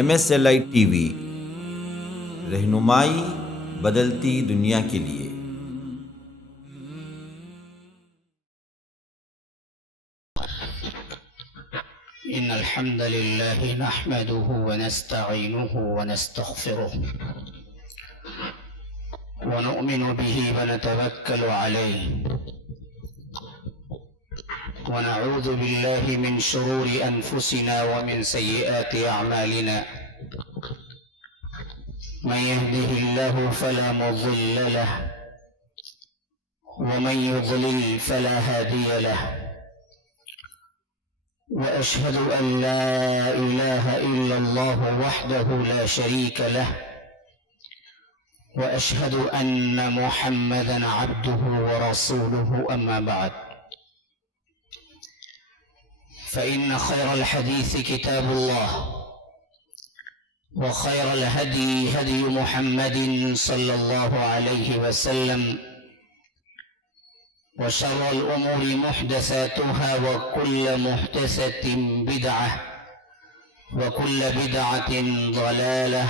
MSLI T V, رہنمائی بدلتی دنیا کے لیے۔ إن الحمد لله نحمده ونستعينه ونستغفره ونؤمن به ونتوكل عليه ونعوذ بالله من شرور أنفسنا ومن سيئات أعمالنا من يهده الله فلا مضل له ومن يضلل فلا هادي له وأشهد أن لا إله إلا الله وحده لا شريك له وأشهد أن محمدا عبده ورسوله أما بعد فإن خير الحديث كتاب الله وخير الهدي هدي محمد صلى الله عليه وسلم وشر الأمور محدثاتها وكل محدثة بدعة وكل بدعة ضلالة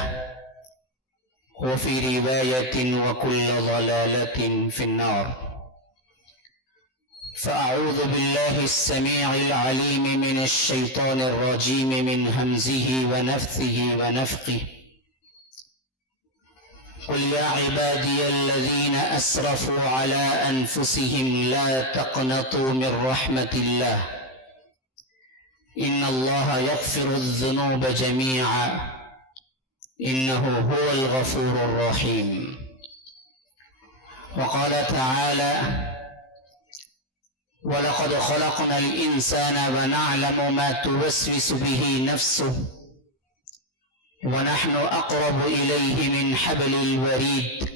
وفي رواية وكل ضلالة في النار فأعوذ بالله السميع العليم من الشيطان الرجيم من همزه ونفثه ونفخه قل يا عبادي الذين أسرفوا على أنفسهم لا تقنطوا من رحمة الله إن الله يغفر الذنوب جميعا إنه هو الغفور الرحيم وقال تعالى ولقد خلقنا الإنسان ونعلم ما توسوس به نفسه ونحن أقرب إليه من حبل الوريد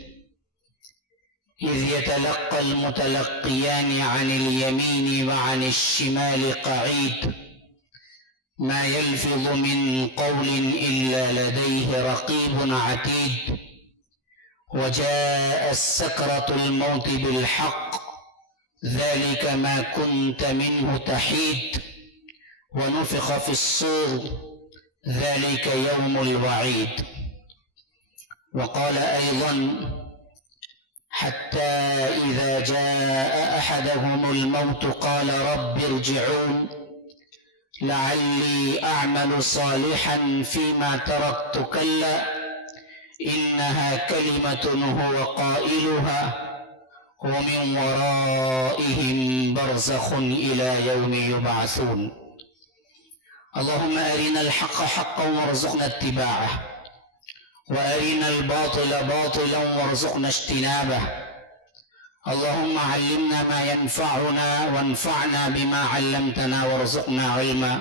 إذ يتلقى المتلقيان عن اليمين وعن الشمال قعيد ما يلفظ من قول إلا لديه رقيب عتيد وجاء السكرة الموت بالحق ذلك ما كنت منه تحيد ونفخ في الصور ذلك يوم الوعيد وقال أيضا حتى إذا جاء أحدهم الموت قال رب ارجعون لعلي أعمل صالحا فيما تركت كلا إنها كلمة هو قائلها ومن ورائهم برزخ إلى يوم يبعثون اللهم أرنا الحق حقا وارزقنا اتباعه وأرنا الباطل باطلا وارزقنا اجتنابه اللهم علمنا ما ينفعنا وانفعنا بما علمتنا وارزقنا علما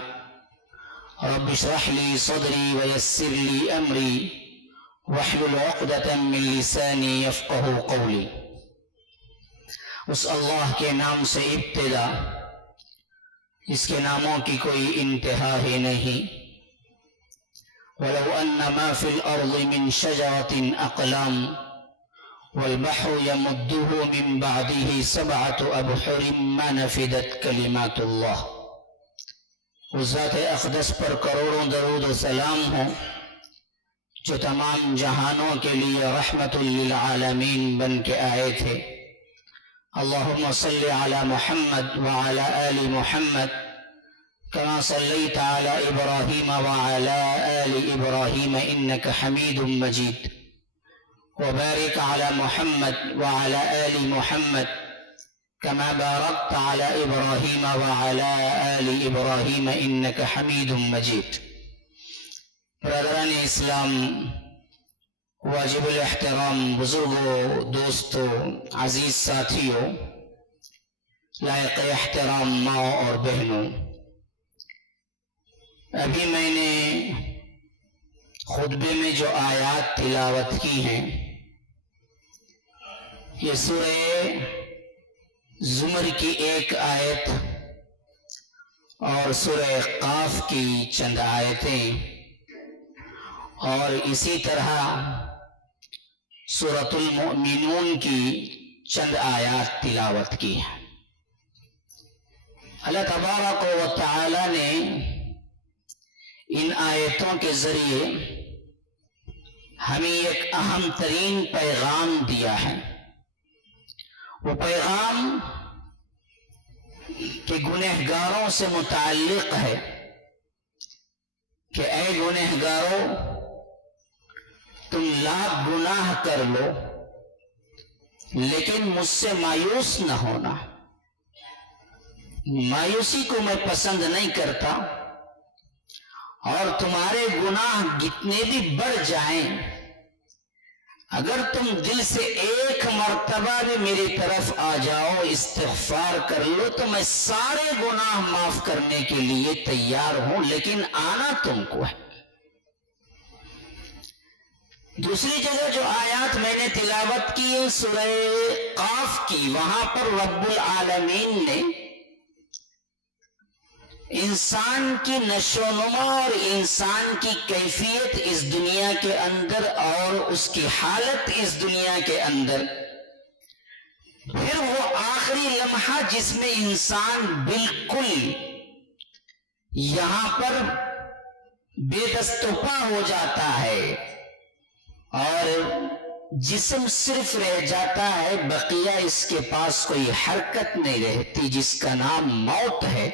رب اشرح لي صدري ويسر لي أمري واحلل عقدة من لساني يفقه قولي اس اللہ کے نام سے ابتدا جس کے ناموں کی کوئی انتہا ہی نہیں وَلَوْ أَنَّ مَا فِي الْأَرْضِ مِنْ شَجَرَةٍ أَقْلَامٍ وَالْبَحْرُ يَمُدُّهُ مِنْ بَعْدِهِ سَبْعَةُ أَبْحُرٍ مَا نَفِدَتْ كَلِمَاتُ اللَّهِ اس ذات اقدس پر کروڑوں درود و سلام ہو جو تمام جہانوں کے لیے رحمت للعالمین بن کے آئے تھے اللهم صل على محمد وعلى آل محمد كما صليت على إبراهيم وعلى آل إبراهيم إنك حميد مجيد وبارك على محمد وعلى آل محمد كما باركت على إبراهيم وعلى آل إبراهيم إنك حميد مجيد برادران اسلام، واجب الاحترام بزرگوں، دوستوں، عزیز ساتھیوں، لائق احترام ماں اور بہنوں، ابھی میں نے خطبے میں جو آیات تلاوت کی ہیں یہ سورہ زمر کی ایک آیت اور سورہ قاف کی چند آیتیں اور اسی طرح سورۃ المؤمنون کی چند آیات تلاوت کی ہے۔ اللہ تبارک و تعالی نے ان آیتوں کے ذریعے ہمیں ایک اہم ترین پیغام دیا ہے. وہ پیغام کہ گنہگاروں سے متعلق ہے کہ اے گنہگاروں، تم لاکھ گناہ کر لو لیکن مجھ سے مایوس نہ ہونا. مایوسی کو میں پسند نہیں کرتا، اور تمہارے گناہ جتنے بھی بڑھ جائیں، اگر تم دل سے ایک مرتبہ بھی میری طرف آ جاؤ، استغفار کر لو، تو میں سارے گناہ معاف کرنے کے لیے تیار ہوں، لیکن آنا تم کو ہے. دوسری جگہ جو آیات میں نے تلاوت کی سورہ قاف کی، وہاں پر رب العالمین نے انسان کی نشو و نما اور انسان کی کیفیت اس دنیا کے اندر اور اس کی حالت اس دنیا کے اندر، پھر وہ آخری لمحہ جس میں انسان بالکل یہاں پر بے دست و پا ہو جاتا ہے اور جسم صرف رہ جاتا ہے، بقیہ اس کے پاس کوئی حرکت نہیں رہتی، جس کا نام موت ہے،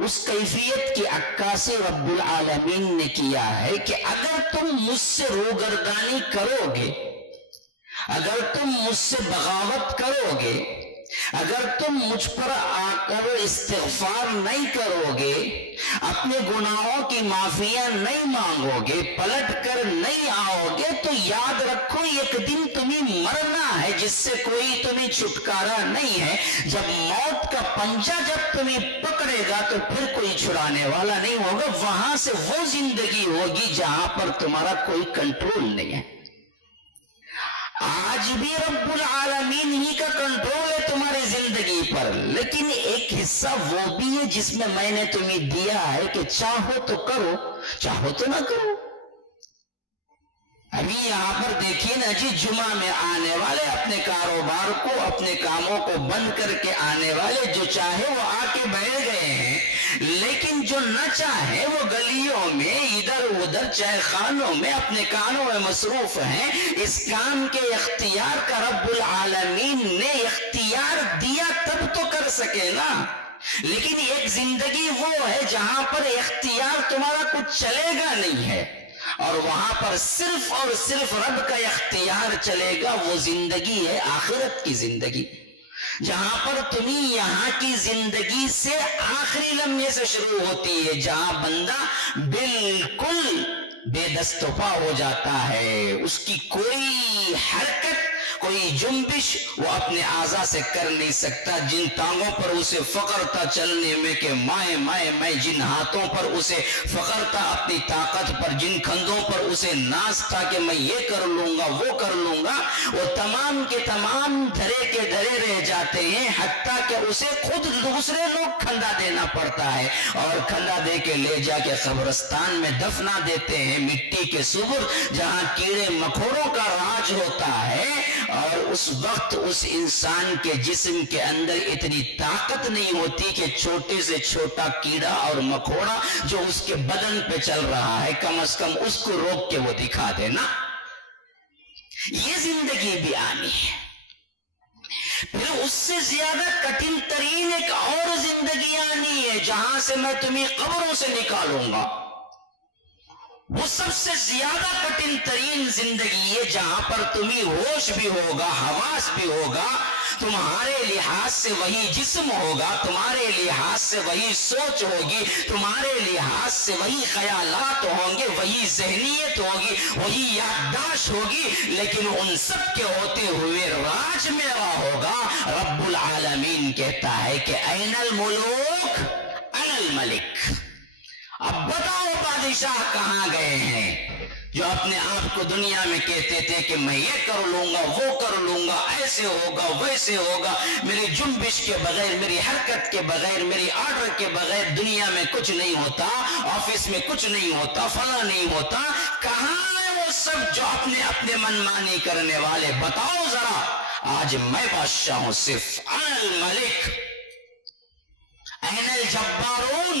اس کیفیت کی عکاسی رب العالمین نے کیا ہے کہ اگر تم مجھ سے روگردانی کرو گے، اگر تم مجھ سے بغاوت کرو گے، اگر تم مجھ پر آ کر استغفار نہیں کرو گے، اپنے گناہوں کی معافیاں نہیں مانگو گے، پلٹ کر نہیں آؤ گے، تو یاد رکھو ایک دن تمہیں مرنا ہے جس سے کوئی تمہیں چھٹکارا نہیں ہے. جب موت کا پنجہ جب تمہیں پکڑے گا تو پھر کوئی چھڑانے والا نہیں ہوگا. وہاں سے وہ زندگی ہوگی جہاں پر تمہارا کوئی کنٹرول نہیں ہے. آج بھی رب العالمین ہی کا کنٹرول ہے تمہاری زندگی پر، لیکن ایک حصہ وہ بھی ہے جس میں میں نے تمہیں دیا ہے کہ چاہو تو کرو، چاہو تو نہ کرو. ابھی یہاں پر دیکھیے نا جی، جمعہ میں آنے والے اپنے کاروبار کو، اپنے کاموں کو بند کر کے آنے والے، جو چاہے وہ آ کے بیٹھ گئے ہیں، لیکن جو نہ چاہے وہ گلیوں میں ادھر ادھر چائے خانوں میں اپنے کاموں میں مصروف ہیں. اس کام کے اختیار کا رب العالمین نے اختیار دیا تب تو کر سکے نا. لیکن ایک زندگی وہ ہے جہاں پر اختیار تمہارا کچھ چلے گا نہیں ہے، اور وہاں پر صرف اور صرف رب کا اختیار چلے گا. وہ زندگی ہے آخرت کی زندگی، جہاں پر تمہیں یہاں کی زندگی سے آخری لمحے سے شروع ہوتی ہے، جہاں بندہ بالکل بے دست و پا ہو جاتا ہے، اس کی کوئی حرکت، کوئی جنبش وہ اپنے اعضاء سے کر نہیں سکتا. جن ٹانگوں پر اسے فخر تھا چلنے میں کہ مائے مائے میں، جن ہاتھوں پر اسے فخر تھا اپنی طاقت پر، جن کندھوں پر اسے ناز تھا کہ میں یہ کر لوں گا وہ کر لوں گا، وہ تمام کے تمام دھرے کے دھرے رہ جاتے ہیں، حتیٰ کہ اسے خود دوسرے لوگ کھندا دینا پڑتا ہے، اور کھندا دے کے لے جا کے قبرستان میں دفنا دیتے ہیں، مٹی کے سبر جہاں کیڑے مکوڑوں کا راج ہوتا ہے. اور اس وقت اس انسان کے جسم کے اندر اتنی طاقت نہیں ہوتی کہ چھوٹے سے چھوٹا کیڑا اور مکوڑا جو اس کے بدن پہ چل رہا ہے، کم از کم اس کو روک کے وہ دکھا دینا. یہ زندگی بھی آنی ہے. پھر اس سے زیادہ کٹھن ترین ایک اور زندگی آنی ہے، جہاں سے میں تمہیں قبروں سے نکالوں گا. وہ سب سے زیادہ کٹھن ترین زندگی ہے جہاں پر تمہیں ہوش بھی ہوگا، حواس بھی ہوگا، تمہارے لحاظ سے وہی جسم ہوگا، تمہارے لحاظ سے وہی سوچ ہوگی، تمہارے لحاظ سے وہی خیالات ہوں گے، وہی ذہنیت ہوگی، وہی یادداشت ہوگی، لیکن ان سب کے ہوتے ہوئے راج میرا ہوگا. رب العالمین کہتا ہے کہ این الملوک انا الملک. اب بتاؤ بادشاہ کہاں گئے ہیں جو اپنے آپ کو دنیا میں کہتے تھے کہ میں یہ کر لوں گا وہ کر لوں گا، ایسے ہوگا ویسے ہوگا، میری جنبش کے بغیر، میری حرکت کے بغیر، میری آرڈر کے بغیر دنیا میں کچھ نہیں ہوتا، آفس میں کچھ نہیں ہوتا، فلاں نہیں ہوتا. کہاں ہے وہ سب جو اپنے اپنے من مانی کرنے والے؟ بتاؤ ذرا. آج میں بادشاہ ہوں صرف. انا الملک. این الجبارون.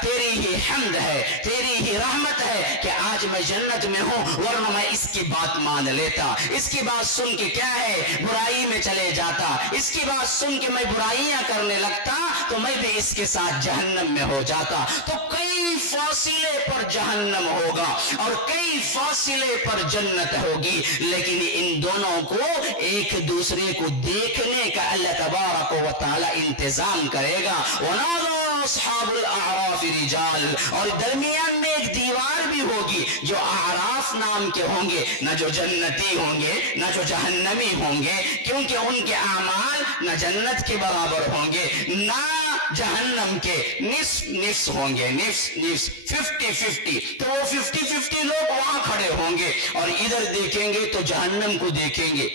تیری ہی حمد ہے، تیری ہی رحمت ہے کہ آج میں جنت میں ہوں، ورنہ میں اس کی بات مان لیتا، اس کی بات سن کے کیا ہے برائی میں چلے جاتا، اس کی بات سن کے میں برائیاں کرنے لگتا تو میں بھی اس کے ساتھ جہنم میں ہو جاتا۔ تو کئی فاصلے پر جہنم ہوگا اور کئی فاصلے پر جنت ہوگی، لیکن ان دونوں کو ایک دوسرے کو دیکھنے کا اللہ تبارک و تعالی انتظام کرے گا۔ وَنَادَى اصحاب الاعراف رجال، اور درمیان میں ایک دیوار بھی ہوگی، جو اعراف نام کے ہوں گے، نہ جو جنتی ہوں گے نہ جو جہنمی ہوں گے، کیونکہ ان کے اعمال نہ جنت کے برابر ہوں گے نہ جہنم کے، نصف نصف ہوں گے، نصف نصف 50-50، تو وہ 50-50 لوگ وہاں کھڑے ہوں گے اور ادھر دیکھیں گے تو جہنم کو دیکھیں گے،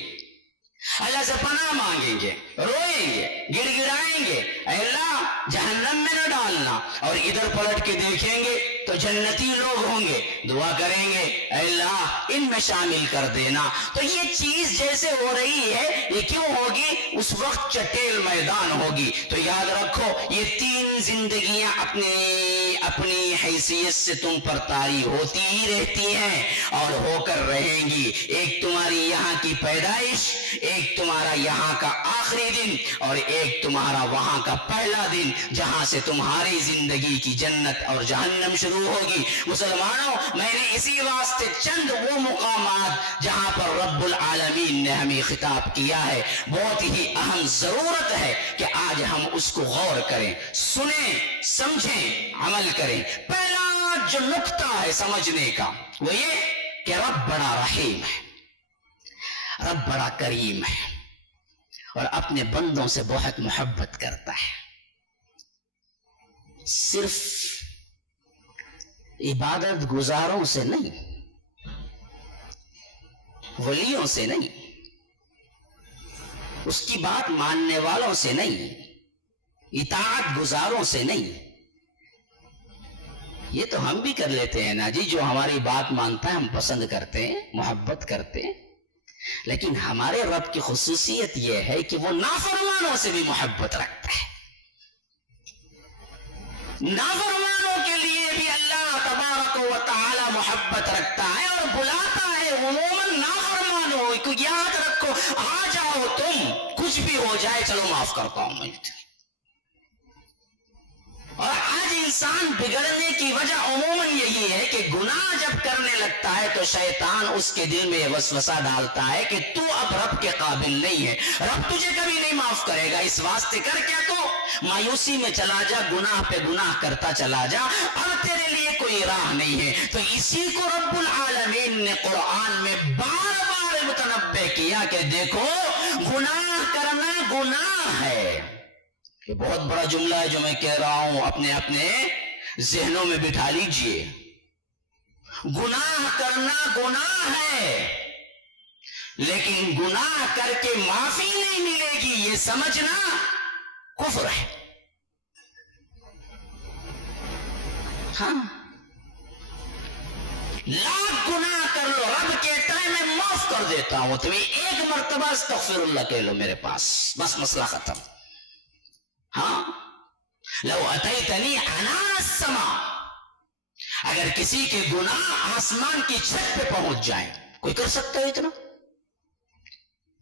اللہ سے پناہ مانگیں گے، روئیں گے، گڑ گڑائیں گے، اے اللہ جہنم میں نہ ڈالنا، اور ادھر پلٹ کے دیکھیں گے تو جنتی لوگ ہوں گے، دعا کریں گے اے اللہ ان میں شامل کر دینا۔ تو یہ چیز جیسے ہو رہی ہے یہ کیوں ہوگی؟ اس وقت چٹیل میدان ہوگی۔ تو یاد رکھو یہ تین زندگیاں اپنی حیثیت سے تم پر طاری ہوتی ہی رہتی ہیں اور ہو کر رہیں گی۔ ایک تمہاری یہاں کی پیدائش، ایک تمہارا یہاں کا آخری دن، اور ایک تمہارا وہاں کا پہلا دن جہاں سے تمہاری زندگی کی جنت اور جہنم شروع ہوگی۔ مسلمانوں، میں نے اسی واسطے چند وہ مقامات جہاں پر رب العالمین نے ہمیں خطاب کیا ہے، بہت ہی اہم ضرورت ہے کہ آج ہم اس کو غور کریں، سنیں، سمجھیں، عمل کریں۔ پہلا جو نقطہ ہے سمجھنے کا وہ یہ کہ رب بڑا رحیم ہے، رب بڑا کریم ہے اور اپنے بندوں سے بہت محبت کرتا ہے۔ صرف عبادت گزاروں سے نہیں، ولیوں سے نہیں، اس کی بات ماننے والوں سے نہیں، اطاعت گزاروں سے نہیں، یہ تو ہم بھی کر لیتے ہیں نا جی، جو ہماری بات مانتا ہے ہم پسند کرتے ہیں، محبت کرتے ہیں، لیکن ہمارے رب کی خصوصیت یہ ہے کہ وہ نافرمانوں سے بھی محبت رکھتا ہے۔ نافرمانوں کے لیے بھی اللہ تبارک و تعالی محبت رکھتا ہے اور بلاتا ہے عموماً نافرمانوں کو، یاد رکھو آ جاؤ تم، کچھ بھی ہو جائے چلو معاف کرتا ہوں میں۔ اور آج انسان بگڑنے کی وجہ عموماً یہی ہے کہ گناہ جب کرنے لگتا ہے تو شیطان اس کے دل میں وسوسہ ڈالتا ہے کہ تو اب رب کے قابل نہیں ہے، رب تجھے کبھی نہیں معاف کرے گا، اس واسطے کر کیا تو مایوسی میں چلا جا، گناہ پہ گناہ کرتا چلا جا، اب تیرے لیے کوئی راہ نہیں ہے۔ تو اسی کو رب العالمین نے قرآن میں بار بار متنبہ کیا کہ دیکھو گناہ کرنا گناہ ہے۔ یہ بہت بڑا جملہ ہے جو میں کہہ رہا ہوں، اپنے ذہنوں میں بٹھا لیجئے۔ گناہ کرنا گناہ ہے، لیکن گناہ کر کے معافی نہیں ملے گی یہ سمجھنا کفر ہے۔ ہاں، لاکھ گناہ کر لو، رب کہتا ہے میں معاف کر دیتا ہوں، تمہیں ایک مرتبہ استغفر اللہ کہہ لو میرے پاس، بس مسئلہ ختم۔ ہاں، لو اتیتنی عنان السماء، اگر کسی کے گناہ آسمان کی چھت پہ پہنچ جائیں، کوئی کر سکتا ہے اتنا؟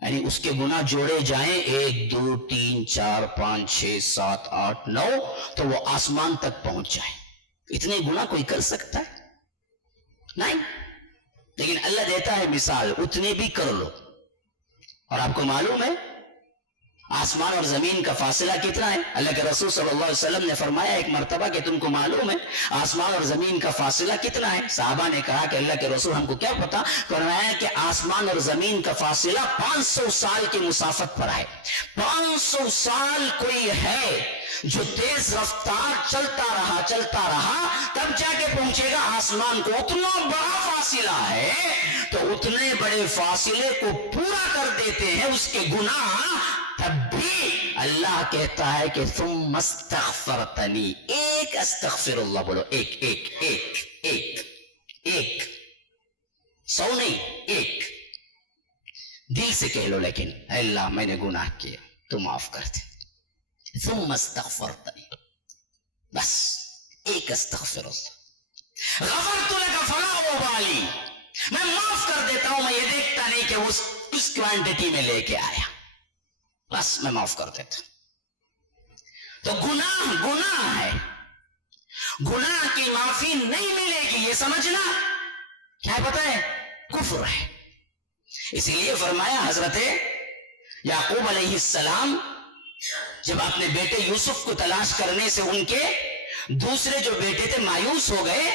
یعنی اس کے گناہ جوڑے جائیں 1 2 3 4 5 6 7 8 9 تو وہ آسمان تک پہنچ جائیں، اتنے گناہ کوئی کر سکتا ہے؟ نہیں، لیکن اللہ دیتا ہے مثال، اتنے بھی کر لو۔ اور آپ کو معلوم ہے آسمان اور زمین کا فاصلہ کتنا ہے؟ اللہ کے رسول صلی اللہ علیہ وسلم نے فرمایا ایک مرتبہ کہ تم کو معلوم ہے آسمان اور زمین کا فاصلہ کتنا ہے؟ صحابہ نے کہا کہ اللہ کے رسول ہم کو کیا پتا؟ فرمایا کہ آسمان اور زمین کا فاصلہ 500 سال کی مسافت پر ہے۔ 500 سال کوئی ہے جو تیز رفتار چلتا رہا تب جا کے پہنچے گا آسمان کو، اتنا بڑا فاصلہ ہے، تو اتنے بڑے فاصلے کو پورا کر دیتے ہیں اس کے گناہ، تب بھی اللہ کہتا ہے کہ ثم استغفرتنی، ایک استغفر اللہ بولو، ایک 100 نہیں، ایک دل سے کہہ لو، لیکن اے اللہ میں نے گناہ کیا تو معاف کر دے، ثم استغفرتنی، بس ایک استغفر اللہ، غفرت لک فلا ابالی، میں معاف کر دیتا ہوں، میں یہ دیکھتا نہیں کہ اس کوانٹٹی میں لے کے آیا، بس میں معاف کر دیتا ہوں۔ تو گناہ ہے، گناہ کی معافی نہیں ملے گی، یہ سمجھنا کیا پتہ ہے؟ کفر ہے۔ اسی لیے فرمایا حضرت یعقوب علیہ السلام جب اپنے بیٹے یوسف کو تلاش کرنے سے ان کے دوسرے جو بیٹے تھے مایوس ہو گئے،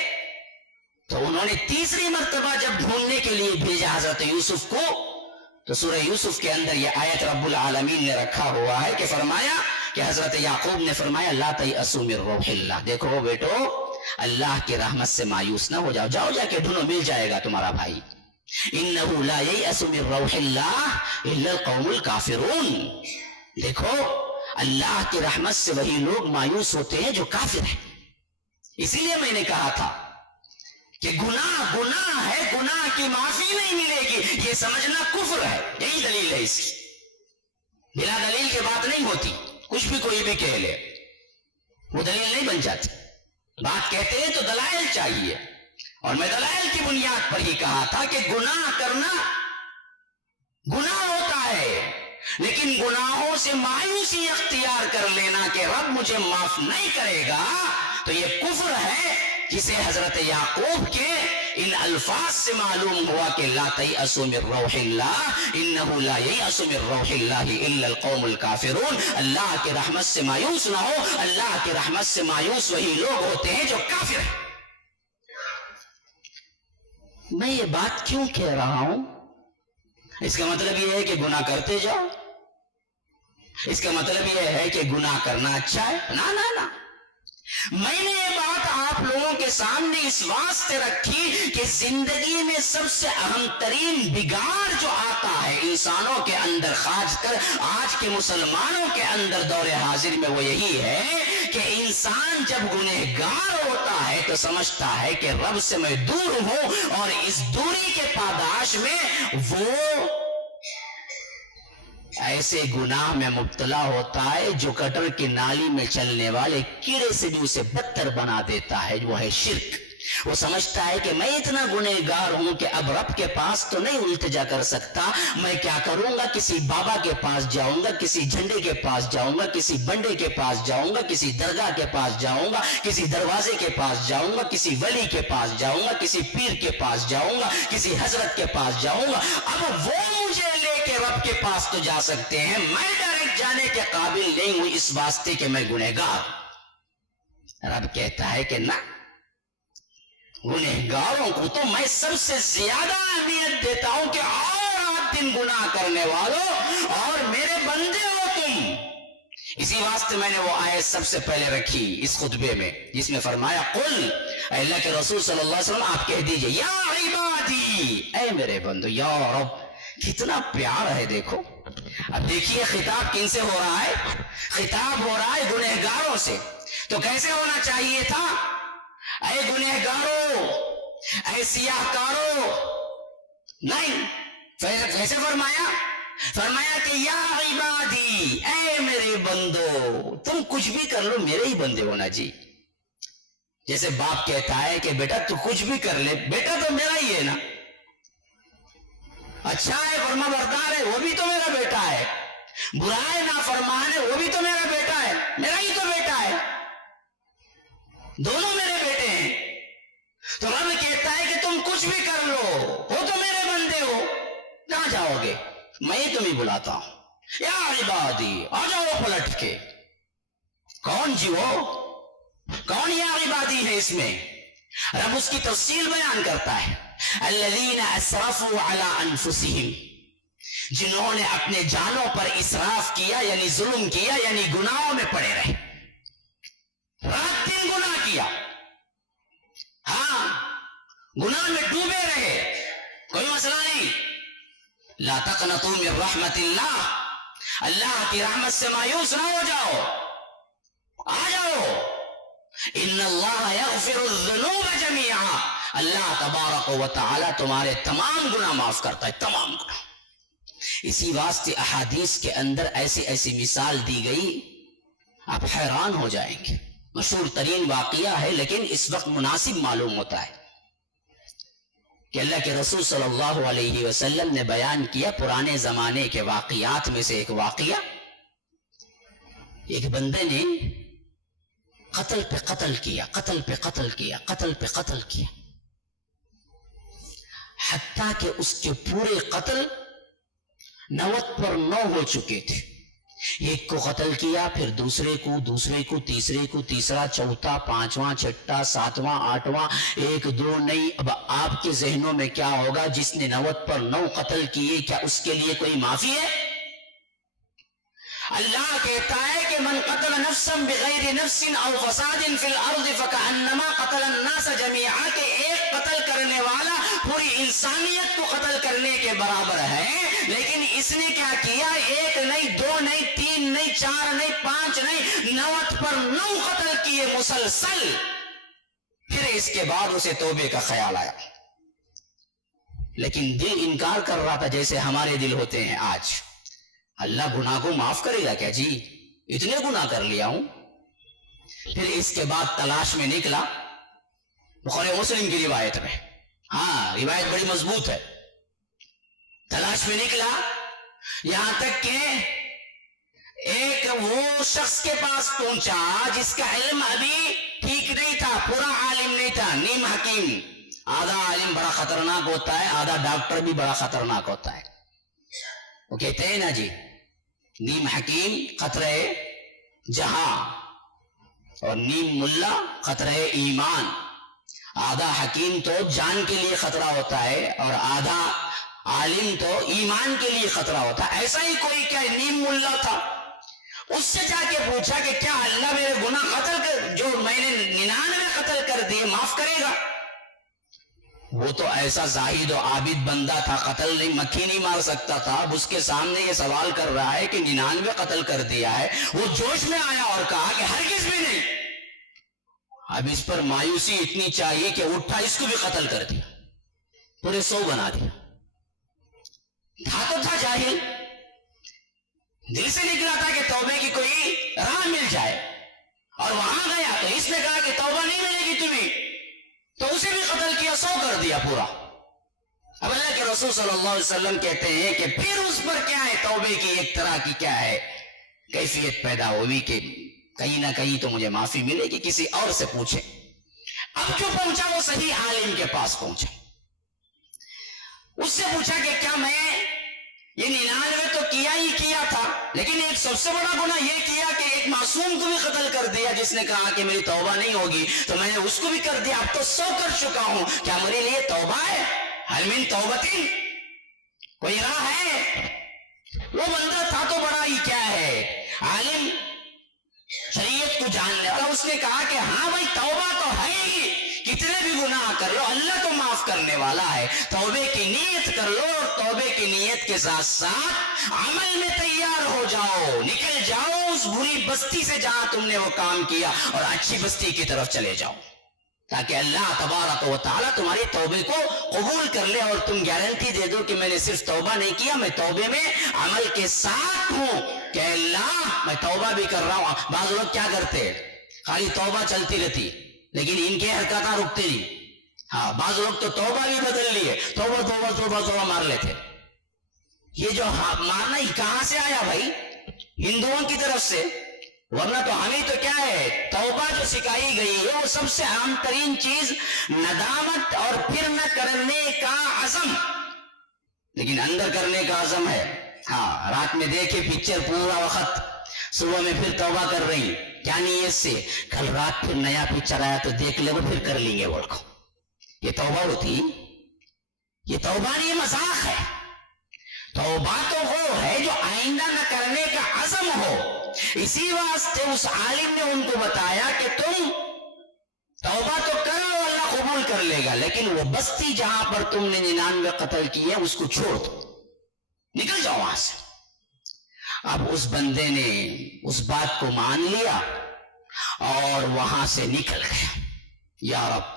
تو انہوں نے تیسری مرتبہ جب ڈھونڈنے کے لیے بھیجا حضرت یوسف کو، تو سورہ یوسف کے اندر یہ آیت رب العالمین نے رکھا ہوا ہے کہ فرمایا کہ حضرت یعقوب نے فرمایا لا تیأسوا من روح اللہ، دیکھو بیٹو اللہ کی رحمت سے مایوس نہ ہو جاؤ، جاؤ جا کے ڈھونڈو، مل جائے گا تمہارا بھائی۔ انہ لا ییأس من روح اللہ الا القوم الکافرون، دیکھو اللہ کی رحمت سے وہی لوگ مایوس ہوتے ہیں جو کافر ہیں۔ اسی لیے میں نے کہا تھا کہ گناہ ہے، گناہ کی معافی نہیں ملے گی، یہ سمجھنا کفر ہے۔ یہی دلیل ہے اس کی، بلا دلیل کی بات نہیں ہوتی، کچھ بھی کوئی بھی کہہ لے وہ دلیل نہیں بن جاتی، بات کہتے ہیں تو دلائل چاہیے، اور میں دلائل کی بنیاد پر ہی کہا تھا کہ گناہ کرنا گناہ ہوتا ہے، لیکن گناہوں سے مایوسی اختیار کر لینا کہ رب مجھے معاف نہیں کرے گا، تو یہ کفر ہے، جسے حضرت یعقوب کے ان الفاظ سے معلوم ہوا کہ لا تیأسوا من روح اللہ انہ لا ییأس من روح اللہ الا القوم الکافرون، اللہ کی رحمت سے مایوس نہ ہو، اللہ کی رحمت سے مایوس وہی لوگ ہوتے ہیں جو کافر ہیں۔ میں یہ بات کیوں کہہ رہا ہوں؟ اس کا مطلب یہ ہے کہ گناہ کرتے جاؤ، اس کا مطلب یہ ہے کہ گناہ کرنا اچھا ہے، نہ نہ نہ، میں نے یہ بات آپ لوگوں کے سامنے اس واسطے رکھی کہ زندگی میں سب سے اہم ترین بگاڑ جو آتا ہے انسانوں کے اندر، خاص کر آج کے مسلمانوں کے اندر دور حاضر میں، وہ یہی ہے کہ انسان جب گنہگار ہوتا ہے تو سمجھتا ہے کہ رب سے میں دور ہوں، اور اس دوری کے پاداش میں وہ ایسے گناہ میں مبتلا ہوتا ہے جو کٹر کی نالی میں چلنے والے کیڑے سے بھی اسے بدتر بنا دیتا ہے، وہ ہے شرک۔ وہ سمجھتا ہے کہ میں اتنا گنہگار ہوں کہ اب رب کے پاس تو نہیں التجا کر سکتا، میں کیا کروں گا، کسی بابا کے پاس جاؤں گا، کسی جھنڈے کے پاس جاؤں گا، کسی بنڈے کے پاس جاؤں گا، کسی درگاہ کے پاس جاؤں گا، کسی دروازے کے پاس جاؤں گا، کسی ولی کے پاس جاؤں گا، کسی پیر کے پاس جاؤں گا، کسی حضرت کے پاس جاؤں گا۔ اب وہ مجھے لے کے رب کے پاس تو جا سکتے ہیں، میں ڈائریکٹ جانے کے قابل نہیں ہوں اس واسطے کہ میں گنہگار۔ رب کہتا ہے کہ نہ، گنہگاروں کو تو میں سب سے زیادہ اہمیت دیتا ہوں کہ اور رات دن گناہ کرنے والوں اور میرے بندے ہو تم۔ اسی واسطے میں نے وہ آیت سب سے پہلے رکھی اس خطبے میں، جس میں فرمایا قل، اے اللہ کے رسول صلی اللہ علیہ وسلم آپ کہہ دیجئے یا عبادی، اے میرے بندو، یا رب، کتنا پیار ہے دیکھو۔ اب دیکھیے خطاب کن سے ہو رہا ہے؟ خطاب ہو رہا ہے گنہگاروں سے، تو کیسے ہونا چاہیے تھا؟ اے گنہگارو، اے سیاہ کارو، نہیں، کیسے فرمایا کہ یا عبادی، اے میرے بندو، تم کچھ بھی کر لو میرے ہی بندے ہونا جی۔ جیسے باپ کہتا ہے کہ بیٹا تو کچھ بھی کر لے، بیٹا تو میرا ہی ہے نا، اچھا ہے فرما بردار ہے وہ بھی تو میرا بیٹا ہے، برا ہے نافرمان ہے وہ بھی تو میرا بیٹا ہے، میرا ہی تو بیٹا ہے، دونوں میرے بیٹے ہیں۔ تو رب کہتا ہے کہ تم کچھ بھی کر لو، وہ تو میرے بندے ہو، کہاں جاؤ گے؟ میں ہی تمہیں بلاتا ہوں، یا عبادی، آ جاؤ پلٹ کے۔ کون جی وہ؟ کون یا عبادی ہے؟ اس میں رب اس کی تفصیل بیان کرتا ہے، الذین اسرفوا علی انفسہم، جنہوں نے اپنے جانوں پر اسراف کیا، یعنی ظلم کیا، یعنی گناہوں میں پڑے رہے، رات دن گناہ کیا، ہاں گناہ میں ڈوبے رہے، کوئی مسئلہ نہیں، لا تقنطوا من رحمت اللہ، اللہ کی رحمت سے مایوس نہ ہو جاؤ، آ جاؤ، ان اللہ یغفر الذنوب جميعا، اللہ تبارک و تعالی تمہارے تمام گناہ معاف کرتا ہے، تمام گناہ۔ اسی واسطے احادیث کے اندر ایسی ایسی مثال دی گئی، آپ حیران ہو جائیں گے۔ مشہور ترین واقعہ ہے، لیکن اس وقت مناسب معلوم ہوتا ہے کہ اللہ کے رسول صلی اللہ علیہ وسلم نے بیان کیا پرانے زمانے کے واقعات میں سے ایک واقعہ، ایک بندے نے قتل پہ قتل کیا، قتل پہ قتل کیا، قتل پہ قتل کیا، حتیٰ کہ اس کے پورے قتل 90 پر 9 ہو چکے تھے۔ ایک کو قتل کیا، پھر دوسرے کو، تیسرے کو، تیسرا، چوتھا، پانچواں، چھٹا، ساتواں، آٹھواں، 1 2 نہیں۔ اب آپ کے ذہنوں میں کیا ہوگا، جس نے 90 پر 9 قتل کیے، کیا اس کے لیے کوئی معافی ہے؟ اللہ کہتا ہے کہ من قتل نفسا بغیر نفس او فساد فی الارض فکأنما قتل الناس جميعا، کہ ایک قتل کرنے والا پوری انسانیت کو قتل کرنے کے برابر ہے، لیکن اس نے کیا کیا، 1 نہیں، 2 نہیں، 3 نہیں، 4 نہیں، 5 نہیں، 90 پر 9 قتل کیے مسلسل۔ پھر اس کے بعد اسے توبے کا خیال آیا، لیکن دل انکار کر رہا تھا، جیسے ہمارے دل ہوتے ہیں آج۔ اللہ گناہ کو معاف کرے گا کیا؟ جی اتنے گناہ کر لیا ہوں۔ پھر اس کے بعد تلاش میں نکلا، بخاری مسلم کی روایت میں، ہاں روایت بڑی مضبوط ہے، تلاش میں نکلا یہاں تک کہ ایک وہ شخص کے پاس پہنچا جس کا علم ابھی ٹھیک نہیں تھا، پورا عالم نہیں تھا، نیم حکیم۔ آدھا عالم بڑا خطرناک ہوتا ہے، آدھا ڈاکٹر بھی بڑا خطرناک ہوتا ہے۔ وہ کہتے ہیں نا جی، نیم حکیم خطرہ جہاں، اور نیم ملا خطرہ ایمان۔ آدھا حکیم تو جان کے لیے خطرہ ہوتا ہے، اور آدھا عالم تو ایمان کے لیے خطرہ ہوتا ہے۔ ایسا ہی کوئی کیا نیم ملا تھا، اس سے جا کے پوچھا کہ کیا اللہ میرے گناہ قتل کر، جو میں نے 99 قتل کر دیے، معاف کرے گا؟ وہ تو ایسا زاہد و عابد بندہ تھا، قتل نہیں، مکھی نہیں مار سکتا تھا۔ اب اس کے سامنے یہ سوال کر رہا ہے کہ 99 قتل کر دیا ہے، وہ جوش میں آیا اور کہا کہ ہرگز بھی نہیں۔ اب اس پر مایوسی اتنی چاہیے کہ اٹھا، اس کو بھی قتل کر دیا، پورے 100 بنا دیا۔ تھا تو تھا جاہل، دل سے نکلا تھا کہ توبے کی کوئی راہ مل جائے، اور وہاں گیا تو اس نے کہا کہ توبہ نہیں ملے گی تمہیں، تو اسے بھی قتل کیا، 100 کر دیا پورا۔ اب اللہ کے رسول صلی اللہ علیہ وسلم کہتے ہیں کہ پھر اس پر کیا ہے، توبے کی ایک طرح کی کیا ہے کیفیت پیدا ہوئی کہ کہیں نہ کہیں تو مجھے معافی ملے گی، کسی اور سے پوچھے۔ اب جو پہنچا وہ صحیح عالم کے پاس پہنچا، اس سے پوچھا کہ کیا میں یہ 99 تو کیا ہی کیا تھا، لیکن ایک سب سے بڑا گناہ یہ کیا کہ ایک معصوم کو بھی قتل کر دیا، جس نے کہا کہ میری توبہ نہیں ہوگی، تو میں نے اس کو بھی کر دیا، اب تو 100 کر چکا ہوں، کیا میرے لیے توبہ ہے؟ حل من توبتن، کوئی راہ ہے؟ وہ بندہ تھا تو بڑا ہی کیا ہے عالم، شریعت کو جاننے والا، اس نے کہا کہ ہاں بھائی توبہ تو ہے ہی، کتنے بھی گناہ کر لو اللہ تو معاف کرنے والا ہے، توبے کی نیت کر لو، اور توبے کی نیت کے ساتھ ساتھ عمل میں تیار ہو جاؤ، نکل جاؤ اس بری بستی سے جہاں تم نے وہ کام کیا، اور اچھی بستی کی طرف چلے جاؤ، تاکہ اللہ تبارک و تعالیٰ تمہاری توبے کو قبول کر لے، اور تم گارنٹی دے دو کہ میں نے صرف توبہ نہیں کیا، میں توبے میں عمل کے ساتھ ہوں، کہ اللہ میں توبہ بھی کر رہا ہوں۔ بعض لوگ کیا کرتے ہیں، خالی توبہ چلتی رہتی، لیکن ان کے حرکات رکتے نہیں۔ ہاں بعض لوگ تو توبہ بھی بدل لیے، توبہ توبہ توبہ توبہ مار لیتے۔ یہ جو مارنا ہی کہاں سے آیا بھائی؟ ہندوؤں کی طرف سے، ورنہ تو ہمیں تو کیا ہے، توبہ جو سکھائی گئی ہے وہ سب سے عام ترین چیز ندامت اور پھر نہ کرنے کا عزم، لیکن اندر کرنے کا عزم ہے۔ ہاں رات میں دیکھے پکچر پورا وقت، صبح میں پھر توبہ کر رہی، کیا نیت سے، کل رات پھر نیا پکچر آیا تو دیکھ لے وہ پھر کر لیں گے، وہ یہ توبہ ہوتی؟ یہ توبہ نہیں، مذاق ہے۔ توبہ تو وہ ہے جو آئندہ نہ کرنے کا عزم ہو۔ اسی واسطے اس عالم نے ان کو بتایا کہ تم توبہ تو کرو، اللہ قبول کر لے گا، لیکن وہ بستی جہاں پر تم نے 99 قتل کیے اس کو چھوڑ دو، نکل جاؤ وہاں سے۔ اب اس بندے نے اس بات کو مان لیا اور وہاں سے نکل گیا۔ یا رب،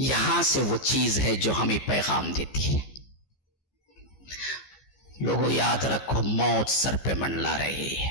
یہاں سے وہ چیز ہے جو ہمیں پیغام دیتی ہے۔ لوگوں یاد رکھو، موت سر پہ منڈلا رہی ہے،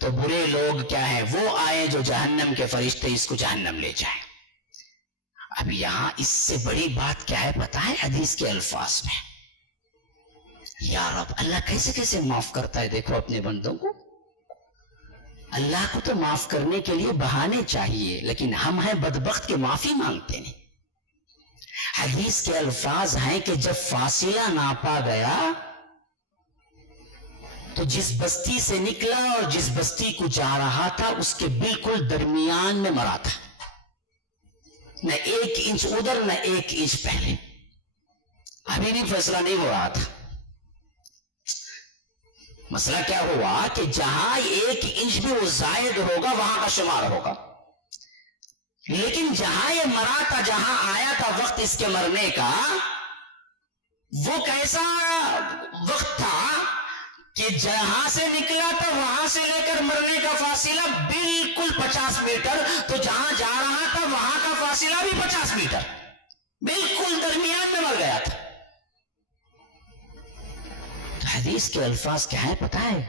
تو برے لوگ کیا ہیں؟ وہ آئے جو جہنم کے فرشتے اس کو جہنم لے جائیں۔ اب یہاں اس سے بڑی بات کیا ہے پتہ ہے؟ حدیث کے الفاظ میں یا رب، اللہ کیسے کیسے معاف کرتا ہے دیکھو اپنے بندوں کو۔ اللہ کو تو معاف کرنے کے لیے بہانے چاہیے، لیکن ہم ہیں بدبخت کے معافی مانگتے نہیں۔ حدیث کے الفاظ ہیں کہ جب فاصلہ ناپا گیا تو جس بستی سے نکلا اور جس بستی کو جا رہا تھا اس کے بالکل درمیان میں مرا تھا، نہ 1 انچ ادھر نہ 1 انچ پہلے، ابھی بھی فیصلہ نہیں ہو رہا تھا۔ مسئلہ کیا ہوا کہ جہاں 1 انچ بھی وہ زائد ہوگا وہاں کا شمار ہوگا، لیکن جہاں یہ مرا تھا، جہاں آیا تھا وقت اس کے مرنے کا، وہ کیسا وقت تھا کہ جہاں سے نکلا تھا وہاں سے لے کر مرنے کا فاصلہ بالکل 50 میٹر، تو جہاں جا رہا تھا وہاں کا فاصلہ بھی 50 میٹر، بالکل درمیان میں مر گیا تھا۔ حدیث کے الفاظ کیا ہیں پتہ ہے؟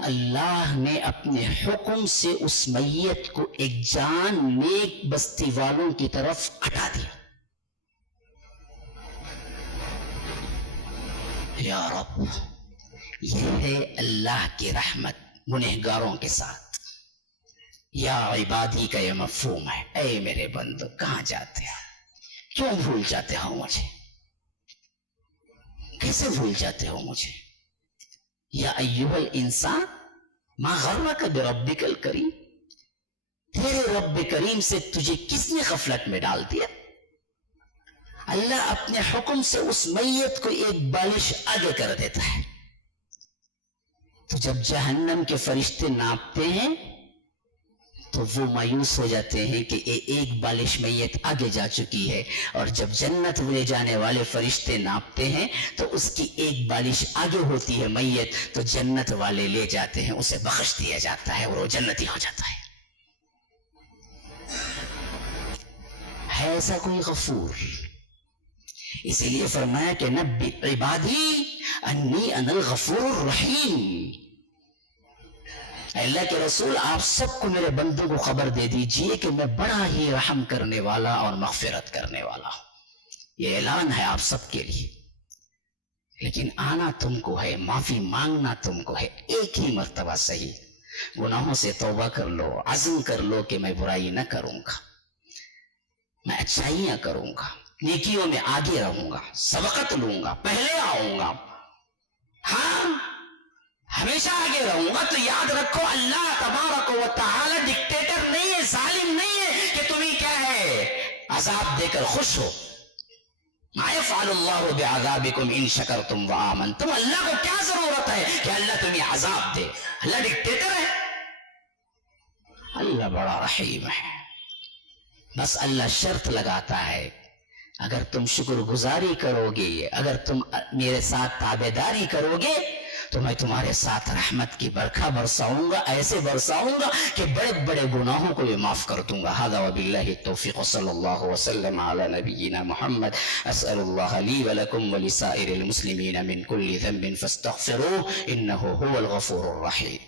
اللہ نے اپنے حکم سے اس میت کو ایک جان نیک بستی والوں کی طرف ہٹا دیا۔ یا رب، یہ ہے اللہ کی رحمت گنہگاروں کے ساتھ۔ یا عبادی کا یہ مفہوم ہے، اے میرے بندو کہاں جاتے ہو؟ کیوں بھول جاتے ہو مجھے؟ کیسے بھول جاتے ہو مجھے؟ یا ایھا الانسان ما غرک بربک الکریم، تیرے رب کریم سے تجھے کس نے غفلت میں ڈال دیا؟ اللہ اپنے حکم سے اس میت کو ایک بالش آگے کر دیتا ہے، تو جب جہنم کے فرشتے ناپتے ہیں تو وہ مایوس ہو جاتے ہیں کہ ایک بالش میت آگے جا چکی ہے، اور جب جنت لے جانے والے فرشتے ناپتے ہیں تو اس کی ایک بالش آگے ہوتی ہے میت، تو جنت والے لے جاتے ہیں، اسے بخش دیا جاتا ہے اور وہ جنتی ہو جاتا ہے۔ ایسا کوئی غفور؟ اسی لیے فرمایا کہ نبی عبادی انی انا الغفور الرحیم۔ اللہ کے رسول آپ سب کو، میرے بندوں کو خبر دے دیجئے کہ میں بڑا ہی رحم کرنے والا اور مغفرت کرنے والا ہوں۔ یہ اعلان ہے آپ سب کے لیے، لیکن آنا تم کو ہے، معافی مانگنا تم کو ہے۔ ایک ہی مرتبہ صحیح گناہوں سے توبہ کر لو، عزم کر لو کہ میں برائی نہ کروں گا، میں اچھائیاں کروں گا، نیکیوں میں آگے رہوں گا، سبقت لوں گا، پہلے آؤں گا، ہاں ہمیشہ آگے رہوں گا۔ تو یاد رکھو اللہ تبارک و تعالی ڈکٹیٹر نہیں ہے، ظالم نہیں ہے کہ تمہیں کیا ہے عذاب دے کر خوش ہو۔ ما یفعل اللہ بعذابکم ان شکرتم وآمنتم، اللہ کو کیا ضرورت ہے کہ اللہ تمہیں عذاب دے؟ اللہ ڈکٹیٹر ہے؟ اللہ بڑا رحیم ہے۔ بس اللہ شرط لگاتا ہے، اگر تم شکر گزاری کرو گے، اگر تم میرے ساتھ تابعداری کرو گے تو میں تمہارے ساتھ رحمت کی برکھا برساؤں گا، ایسے برساؤں گا کہ بڑے بڑے گناہوں کو بھی معاف کر دوں گا۔ ھذا وباللہ التوفیق، صلی اللہ وسلم علی نبینا محمد۔ اسأل اللہ لی ولکم ولسائر المسلمین من کل ذنب فاستغفروه انہ هو الغفور الرحیم۔